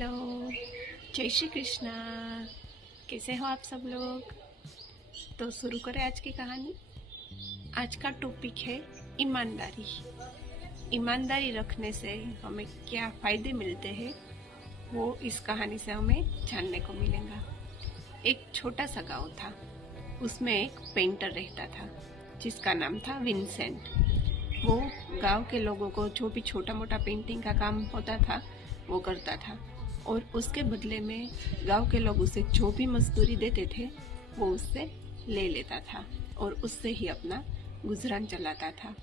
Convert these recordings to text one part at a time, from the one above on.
Hello, जय श्री कृष्णा। कैसे हो आप सब लोग? तो शुरू करें आज की कहानी। आज का टॉपिक है ईमानदारी। ईमानदारी रखने से हमें क्या फ़ायदे मिलते हैं वो इस कहानी से हमें जानने को मिलेगा। एक छोटा सा गांव था, उसमें एक पेंटर रहता था जिसका नाम था विंसेंट। वो गांव के लोगों को जो भी छोटा मोटा पेंटिंग का काम होता था वो करता था और उसके बदले में गांव के लोग उसे जो भी मजदूरी देते थे वो उससे ले लेता था और उससे ही अपना गुजरान चलाता था।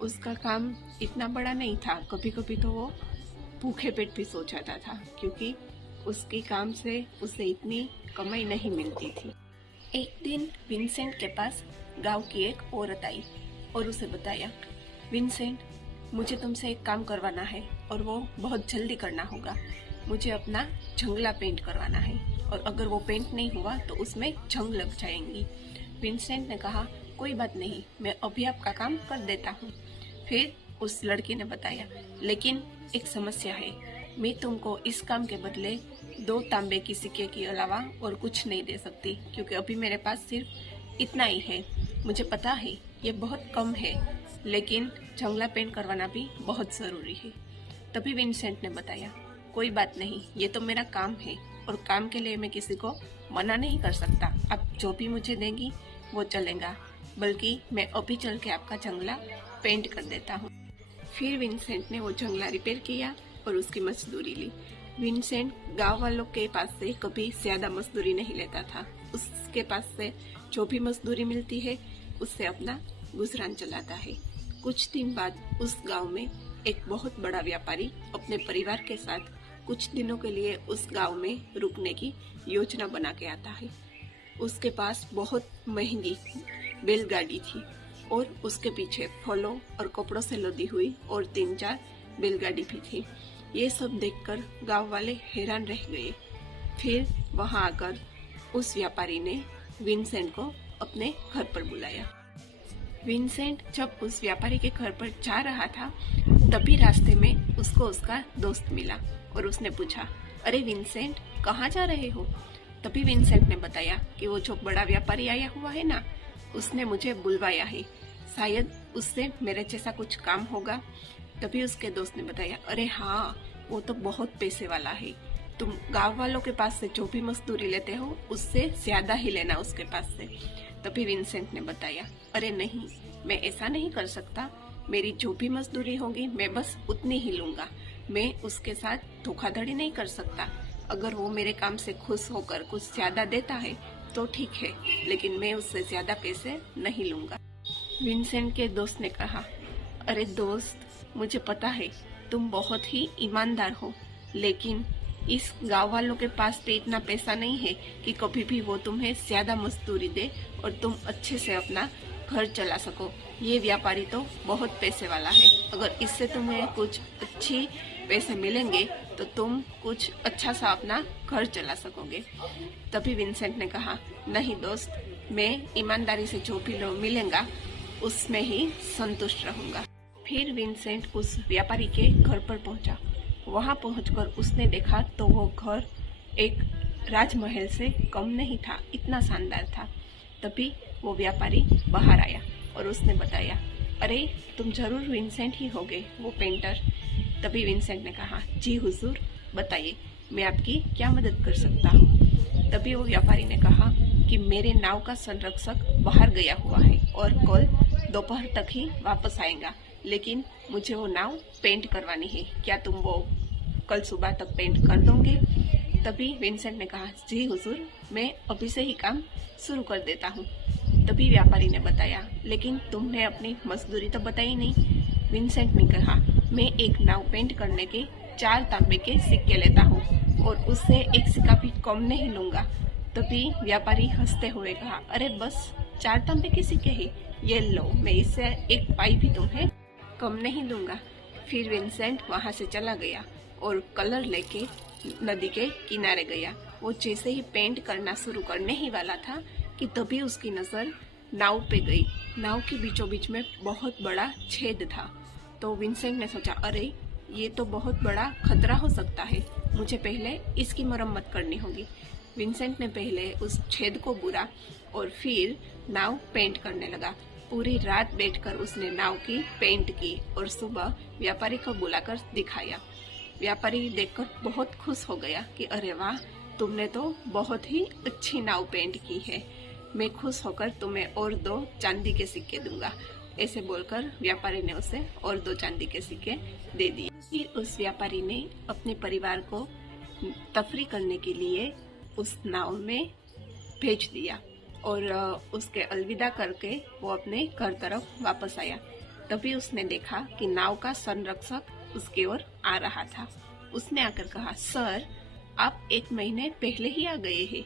उसका काम इतना बड़ा नहीं था, कभी कभी तो वो भूखे पेट भी सो जाता था क्योंकि उसके काम से उसे इतनी कमाई नहीं मिलती थी। एक दिन विंसेंट के पास गांव की एक औरत आई और उसे बताया, विंसेंट, मुझे तुमसे एक काम करवाना है और वो बहुत जल्दी करना होगा। मुझे अपना जंगला पेंट करवाना है और अगर वो पेंट नहीं हुआ तो उसमें जंग लग जाएंगी। विंसेंट ने कहा, कोई बात नहीं, मैं अभी आपका काम कर देता हूँ। फिर उस लड़की ने बताया, लेकिन एक समस्या है, मैं तुमको इस काम के बदले 2 तांबे की सिक्के के अलावा और कुछ नहीं दे सकती क्योंकि अभी मेरे पास सिर्फ इतना ही है। मुझे पता है ये बहुत कम है, लेकिन जंगला पेंट करवाना भी बहुत ज़रूरी है। तभी विंसेंट ने बताया, कोई बात नहीं, ये तो मेरा काम है और काम के लिए मैं किसी को मना नहीं कर सकता। आप जो भी मुझे देंगी वो चलेगा, बल्कि मैं अभी चल के आपका जंगला पेंट कर देता हूँ। फिर विंसेंट ने वो जंगला रिपेयर किया और उसकी मजदूरी ली। विंसेंट गांव वालों के पास से कभी ज़्यादा मजदूरी नहीं लेता था। उसके पास से जो भी मजदूरी मिलती है उससे अपना गुजरान चलाता है। कुछ दिन बाद उस गांव में एक बहुत बड़ा व्यापारी अपने परिवार के साथ कुछ दिनों के लिए उस गांव में रुकने की योजना बना के आता है। उसके पास बहुत महंगी बैलगाड़ी थी और उसके पीछे फलों और कपड़ों से लदी हुई और 3-4 बैलगाड़ी भी थी। ये सब देखकर गांव वाले हैरान रह गए। फिर वहां आकर उस व्यापारी ने विंसेंट को अपने घर पर बुलाया। विंसेंट जब उस व्यापारी के घर पर जा रहा था तभी रास्ते में उसको उसका दोस्त मिला और उसने पूछा, अरे विंसेंट, कहाँ जा रहे हो? तभी विंसेंट ने बताया कि वो जो बड़ा व्यापारी आया हुआ है ना, उसने मुझे बुलवाया है, शायद उससे मेरे जैसा कुछ काम होगा। तभी उसके दोस्त ने बताया, अरे हाँ, वो तो बहुत पैसे वाला है, तुम गांव वालों के पास से जो भी मजदूरी लेते हो उससे ज्यादा ही लेना उसके पास से। तभी विंसेंट ने बताया, अरे नहीं, मैं ऐसा नहीं कर सकता, मेरी जो भी मजदूरी होगी मैं बस उतनी ही लूंगा, मैं उसके साथ धोखाधड़ी नहीं कर सकता। अगर वो मेरे काम से खुश होकर कुछ ज्यादा देता है तो ठीक है, लेकिन मैं उससे ज्यादा पैसे नहीं लूंगा। विंसेंट के दोस्त ने कहा, अरे दोस्त, मुझे पता है तुम बहुत ही ईमानदार हो, लेकिन इस गांव वालों के पास भी इतना पैसा नहीं है कि कभी भी वो तुम्हें ज्यादा मजदूरी दे और तुम अच्छे से अपना घर चला सको। ये व्यापारी तो बहुत पैसे वाला है, अगर इससे तुम्हें कुछ अच्छी पैसे मिलेंगे तो तुम कुछ अच्छा सा अपना घर चला सकोगे। तभी विंसेंट ने कहा, नहीं दोस्त, मैं ईमानदारी से जो भी मिलेगा उसमें ही संतुष्ट रहूंगा। फिर विंसेंट उस व्यापारी के घर पर पहुंचा। वहां पहुंचकर उसने देखा तो वो घर एक राजमहल से कम नहीं था, इतना शानदार था। तभी वो व्यापारी बाहर आया और उसने बताया, अरे तुम जरूर विंसेंट ही होगे, वो पेंटर। तभी विंसेंट ने कहा, जी हुजूर, बताइए मैं आपकी क्या मदद कर सकता हूँ। तभी वो व्यापारी ने कहा कि मेरे नाव का संरक्षक बाहर गया हुआ है और कल दोपहर तक ही वापस आएगा, लेकिन मुझे वो नाव पेंट करवानी है, क्या तुम वो कल सुबह तक पेंट कर दोगे? तभी विंसेंट ने कहा, जी हुजूर, मैं अभी से ही काम शुरू कर देता हूँ। तभी व्यापारी ने बताया, लेकिन तुमने अपनी मजदूरी तो बताई नहीं। विंसेंट ने कहा, मैं एक नाव पेंट करने के 4 तांबे के सिक्के लेता हूँ और उससे एक सिक्का भी कम नहीं लूंगा। तभी व्यापारी हंसते हुए कहा, अरे बस 4 तांबे के सिक्के ही, ये लो, मैं इससे 1 पाई भी तुम्हें कम नहीं दूंगा। फिर विंसेंट वहां से चला गया और कलर लेके नदी के किनारे गया। वो जैसे ही पेंट करना शुरू करने ही वाला था कि तभी उसकी नजर नाव पे गई। नाव के बीचों बीच में बहुत बड़ा छेद था। तो विंसेंट ने सोचा, अरे ये तो बहुत बड़ा खतरा हो सकता है, मुझे पहले इसकी मरम्मत करनी होगी। विंसेंट ने पहले उस छेद को बुरा और फिर नाव पेंट करने लगा। पूरी रात बैठकर उसने नाव की पेंट की और सुबह व्यापारी को बुलाकर दिखाया। व्यापारी देखकर बहुत खुश हो गया कि अरे वाह, तुमने तो बहुत ही अच्छी नाव पेंट की है, मैं खुश होकर तुम्हें और 2 चांदी के सिक्के दूंगा। ऐसे बोलकर व्यापारी ने उसे और 2 चांदी के सिक्के दे दिए। फिर उस व्यापारी ने अपने परिवार को तफरी करने के लिए उस नाव में भेज दिया और उसके अलविदा करके वो अपने घर तरफ वापस आया। तभी उसने देखा कि नाव का संरक्षक उसकी ओर आ रहा था। उसने आकर कहा, सर, आप 1 महीने पहले ही आ गए हैं।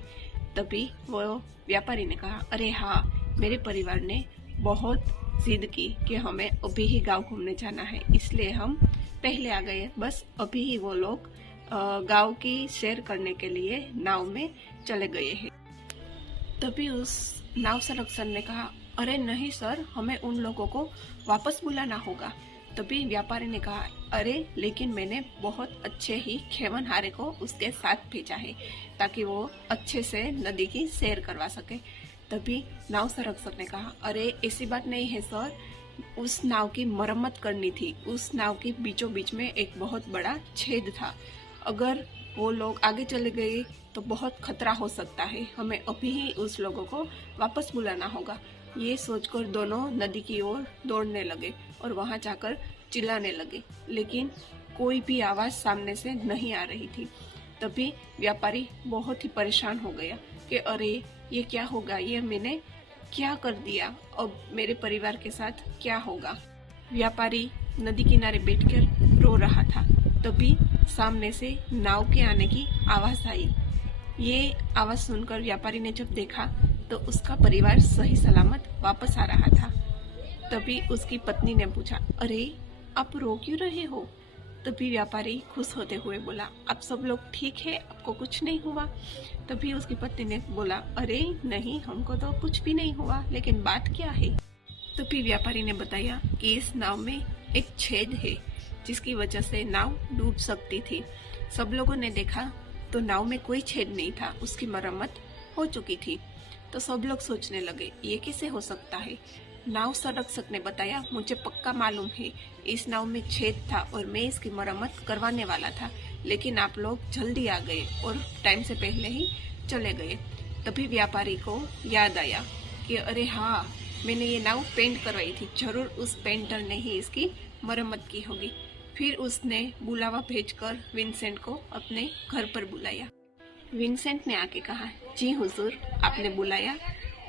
तभी वो व्यापारी ने कहा, अरे हाँ, मेरे परिवार ने बहुत जिद की कि हमें अभी ही गांव घूमने जाना है, इसलिए हम पहले आ गए। बस अभी ही वो लोग गांव की सैर करने के लिए नाव में चले गए हैं। तभी उस नाव संरक्षक ने कहा, अरे नहीं सर, हमें उन लोगों को वापस बुलाना होगा। तभी व्यापारी ने कहा, अरे लेकिन मैंने बहुत अच्छे ही खेवनहारे को उसके साथ भेजा है ताकि वो अच्छे से नदी की सैर करवा सके। तभी नाव संरक्षक ने कहा, अरे ऐसी बात नहीं है सर, उस नाव की मरम्मत करनी थी। उस नाव के बीचों बीच में एक बहुत बड़ा छेद था, अगर वो लोग आगे चले गए तो बहुत खतरा हो सकता है, हमें अभी ही उस लोगों को वापस बुलाना होगा। ये सोचकर दोनों नदी की ओर दौड़ने लगे और वहां जाकर चिल्लाने लगे, लेकिन कोई भी आवाज सामने से नहीं आ रही थी। तभी व्यापारी बहुत ही परेशान हो गया कि अरे ये क्या होगा, ये मैंने क्या कर दिया, अब मेरे परिवार के साथ क्या होगा। व्यापारी नदी किनारे बैठकर रो रहा था। तभी सामने से नाव के आने की आवाज आई। ये आवाज सुनकर व्यापारी ने जब देखा तो उसका परिवार सही सलामत वापस आ रहा था। तभी उसकी पत्नी ने पूछा, अरे आप रो क्यों रहे हो? तभी व्यापारी खुश होते हुए बोला, आप सब लोग ठीक है, आपको कुछ नहीं हुआ? तभी उसकी पत्नी ने बोला, अरे नहीं, हमको तो कुछ भी नहीं हुआ, लेकिन बात क्या है? तभी व्यापारी ने बताया कि इस नाव में एक छेद है जिसकी वजह से नाव डूब सकती थी। सब लोगों ने देखा तो नाव में कोई छेद नहीं था, उसकी मरम्मत हो चुकी थी। तो सब लोग सोचने लगे, ये कैसे हो सकता है? नाव संरक्षक ने बताया, मुझे पक्का मालूम है, इस नाव में छेद था और मैं इसकी मरम्मत करवाने वाला था, लेकिन आप लोग जल्दी आ गए और टाइम से पहले ही चले गए। तभी व्यापारी को याद आया कि अरे हाँ, मैंने ये नाव पेंट करवाई थी, जरूर उस पेंटर ने ही इसकी मरम्मत की होगी। फिर उसने बुलावा भेजकर विंसेंट को अपने घर पर बुलाया। विंसेंट ने आके कहा, जी हुजूर, आपने बुलाया?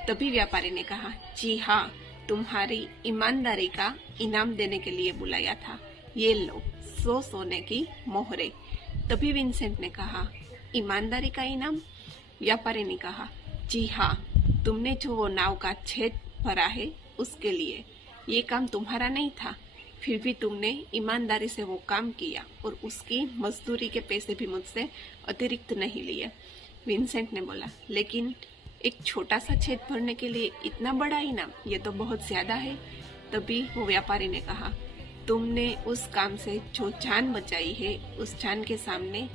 तभी व्यापारी ने कहा, जी हाँ, तुम्हारी ईमानदारी का इनाम देने के लिए बुलाया था, ये लो 100 सोने की मोहरे। तभी विंसेंट ने कहा, ईमानदारी का इनाम? व्यापारी ने कहा, जी हाँ, तुमने जो वो नाव का छेद भरा है उसके लिए। ये काम तुम्हारा नहीं था, फिर भी तुमने ईमानदारी से वो काम किया और उसकी मजदूरी के पैसे भी मुझसे अतिरिक्त नहीं लिए। विंसेंट ने बोला, लेकिन एक छोटा सा छेद भरने के लिए इतना बड़ा इनाम, ये तो बहुत ज्यादा है। तभी वो व्यापारी ने कहा, तुमने उस काम से जो जान बचाई है, उस जान के सामने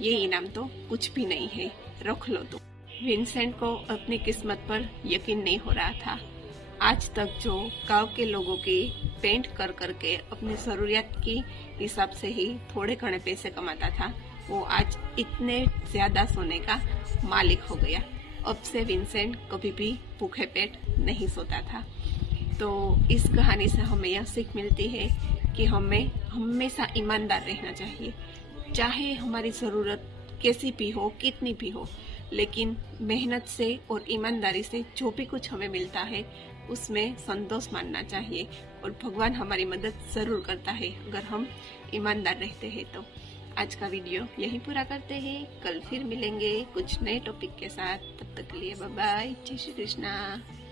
ये इनाम तो कुछ भी नहीं है, रख लो तुम। विंसेंट को अपनी किस्मत पर यकीन नहीं हो रहा था। आज तक जो गांव के लोगों की पेंट कर करके अपनी जरूरियात की हिसाब से ही थोड़े घने पैसे कमाता था, वो आज इतने ज्यादा सोने का मालिक हो गया। अब से विंसेंट कभी भी भूखे पेट नहीं सोता था। तो इस कहानी से हमें यह सीख मिलती है कि हमें हमेशा ईमानदार रहना चाहिए, चाहे हमारी जरूरत कैसी भी हो, कितनी भी हो, लेकिन मेहनत से और ईमानदारी से जो भी कुछ हमें मिलता है उसमें संतोष मानना चाहिए और भगवान हमारी मदद जरूर करता है अगर हम ईमानदार रहते हैं तो। आज का वीडियो यहीं पूरा करते हैं, कल फिर मिलेंगे कुछ नए टॉपिक के साथ। तब तक के लिए बाय बाय, जय श्री कृष्णा।